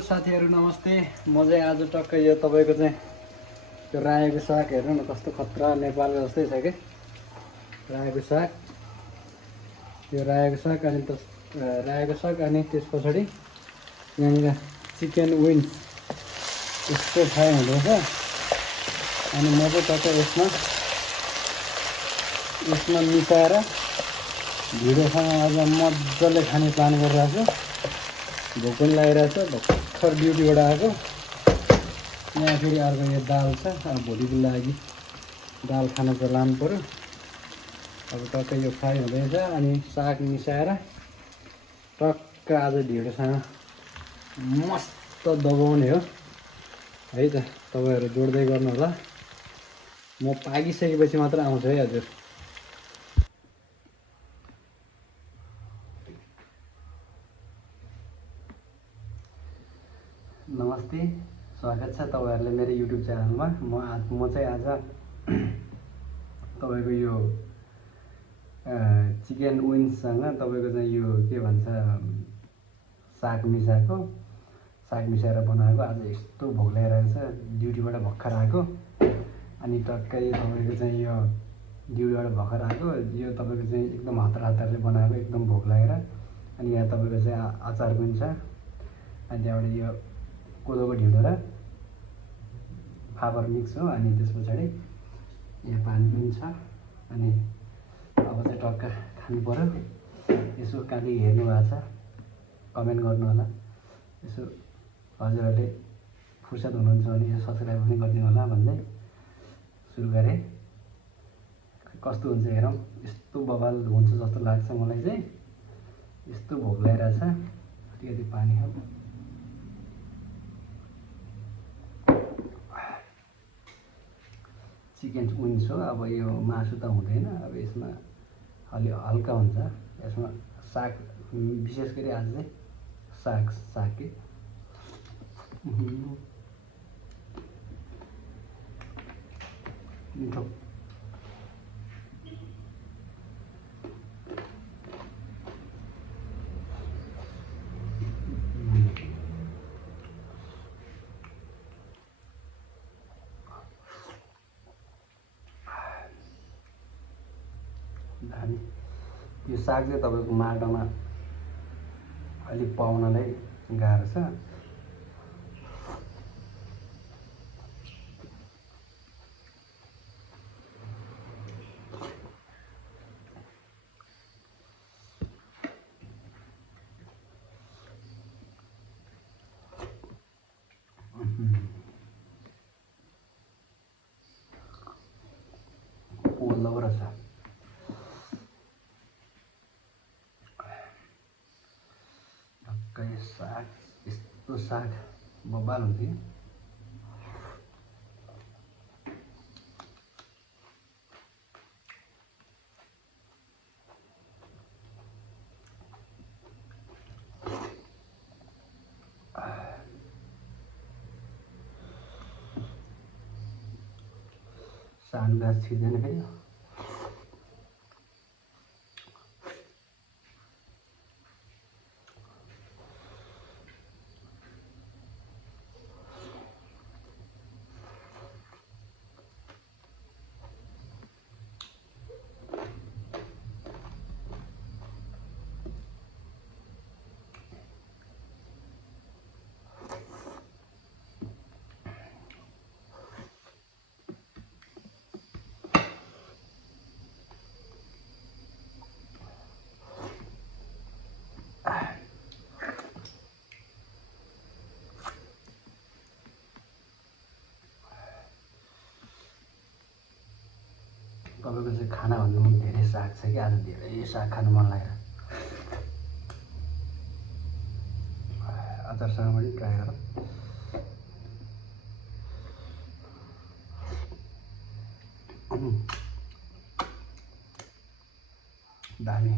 साथीहरु नमस्ते। म चाहिँ आज टक्कै यो तपाईको चाहिँ त्यो रायोको साग हेर्नु न कस्तो खतरा नेपाल जस्तै छ के। रायोको साग, यो रायोको साग अनि त्यस पछाडि यहाँनिर चिकन विङ्स यस्तो फ्राई हुँदैछ। अनि म चाहिँ टक्कै यसमा मिसाएर ढिँडोसँग अझ मजाले खाने प्लान गरिरहेको छु। भोक पनि लागिरहेको छ, भर्खर ड्युटीबाट आएको। यहाँ फेरि अर्को यो दाल छ, अब भोलिको लागि दाल खान चाहिँ लानु पऱ्यो। अब टक्कै यो फ्राई हुँदैछ अनि साग मिसाएर टक्क आज ढिँडोसँग मस्त दबाउने हो है त। तपाईँहरू जोड्दै गर्नु होला, म पाकिसकेपछि मात्र आउँछु है हजुर। नमस्ते, स्वागत छ तपाईँहरूले मेरो युट्युब च्यानलमा। म चाहिँ आज तपाईँको यो चिकन विङ्ससँग तपाईँको चाहिँ यो के भन्छ साग मिसाएर बनाएको। आज यस्तो भोक लागिरहेको छ, ड्युटीबाट भर्खर आएको। अनि टक्कै तपाईँको चाहिँ यो ड्युटीबाट भर्खर आएको, यो तपाईँको चाहिँ एकदम हतारले बनाएको, एकदम भोक लागेर। अनि यहाँ तपाईँको चाहिँ अचार पनि छ। अनि त्यहाँबाट यो कोदोको ढिँडो र फापर मिक्स हो। अनि त्यस पछाडि यहाँ पानी पनि छ। अनि अब चाहिँ टक्क खानु पऱ्यो। यसो कहाँदेखि हेर्नु भएको छ कमेन्ट गर्नु होला। यसो हजुरहरूले फुर्सद हुनुहुन्छ भने यसो सब्सक्राइब पनि गरिदिनु होला भन्दै सुरु गरेँ। कस्तो हुन्छ हेरौँ। यस्तो बवाल हुन्छ जस्तो लाग्छ मलाई चाहिँ। यस्तो भोक लागिरहेछ, अलिकति पानी खाऊ। चिकन विङ्स हो। अब यो मासु त हुँदैन, अब यसमा अलि हल्का हुन्छ। यसमा साग, विशेष गरी आज चाहिँ साग के मिठो। दामी। यो साग चाहिँ तपाईँको माटोमा अलिक पाउनलाई गाह्रो छ। ओलो रहेछ। साग, यस्तो साग बबाल हुन्थ्यो। सानो गाछ छिर्दैन फेरि। तपाईँको चाहिँ खाना भन्नु धेरै साग छ कि, आज धेरै साग खानु मन लागेर। अचारसँग पनि ट्राई गरौँ। दामी।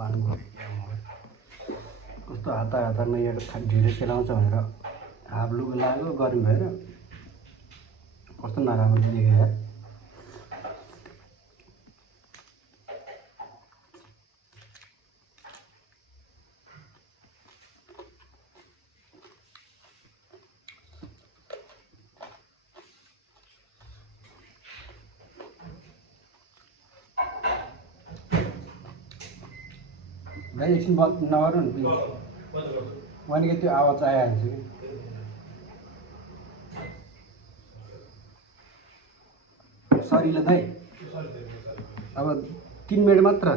बाँड्नु कस्तो हतारमा यो ढिलो सेलाउँछ भनेर हाफ लुगा लाग्यो गर्मी भएर कस्तो नराम्रो देख्यो यार। भाइ एकछिन बन्द नगर्नु नि प्लिज, भनेको त्यो आवाज आइहाल्छ कि। सरी ल भाइ, अब 3 मिनट मात्र।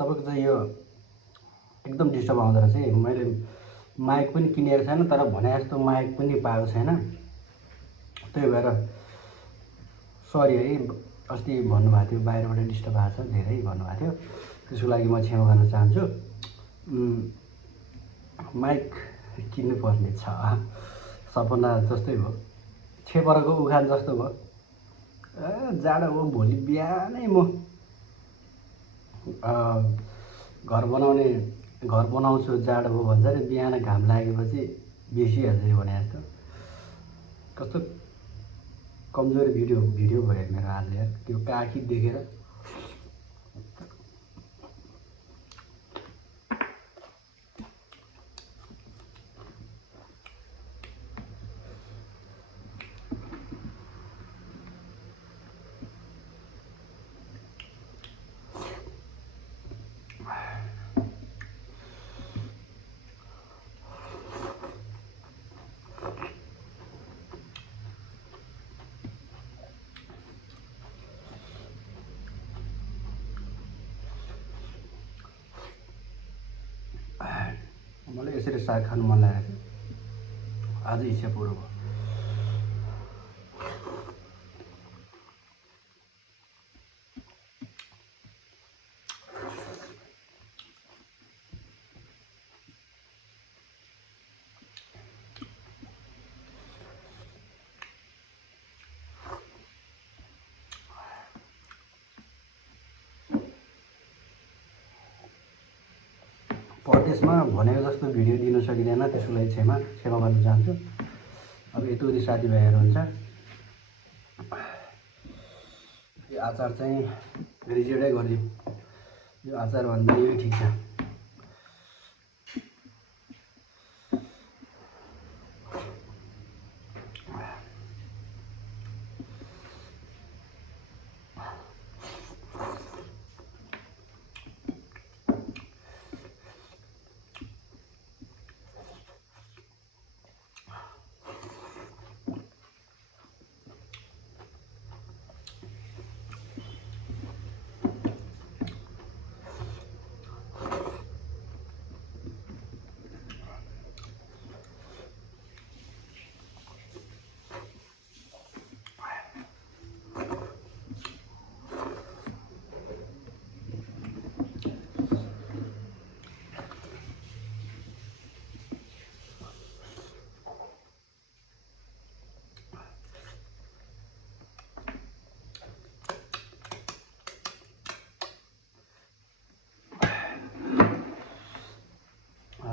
तपाईँको चाहिँ यो एकदम डिस्टर्ब आउँदो रहेछ है। मैले माइक पनि किनेको छैन, तर भने जस्तो माइक पनि पाएको छैन। त्यही भएर सरी है, अस्ति भन्नुभएको थियो बाहिरबाट डिस्टर्ब आएको छ धेरै भन्नुभएको थियो, त्यसको लागि म क्षमा गर्न चाहन्छु। माइक किन्नुपर्ने छ, सपना जस्तै भयो, छेपरको उखान जस्तो भयो। जाडो हो, भोलि बिहानै म घर बनाउँछु जाडो भयो भन्छ नि, बिहान घाम लागेपछि बिर्सिहाल्छ भने जस्तो। कस्तो कमजोरी भिडियो भयो मेरो आज यार, त्यो काखी देखेर। मलाई यसरी साग खानु मन लागेको थियो, आज इच्छा पुरो भयो। परदेशमा भनेको जस्तो भिडियो दिन सकिँदैन, त्यसको लागि क्षमा गर्न चाहन्छु। अब यति साथीभाइहरू हुन्छ, यो अचार चाहिँ रिजेक्टै गरिदिउँ, यो अचारभन्दा यही ठिक छ।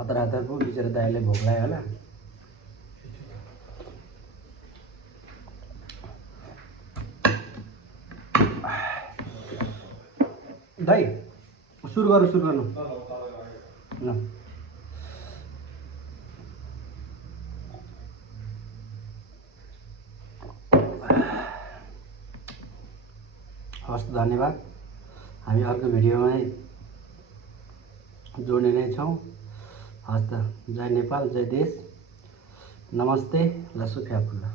हतार हतार पो बिचरा दाइले भोक लाग्यो होला। दाइ सुरु गर्नु ल। हस्, धन्यवाद। हामी अर्को भिडियोमा जोड्ने नै छौँ। हस् त, जय नेपाल, जय देश, नमस्ते, ल सुख्या फुल्ला।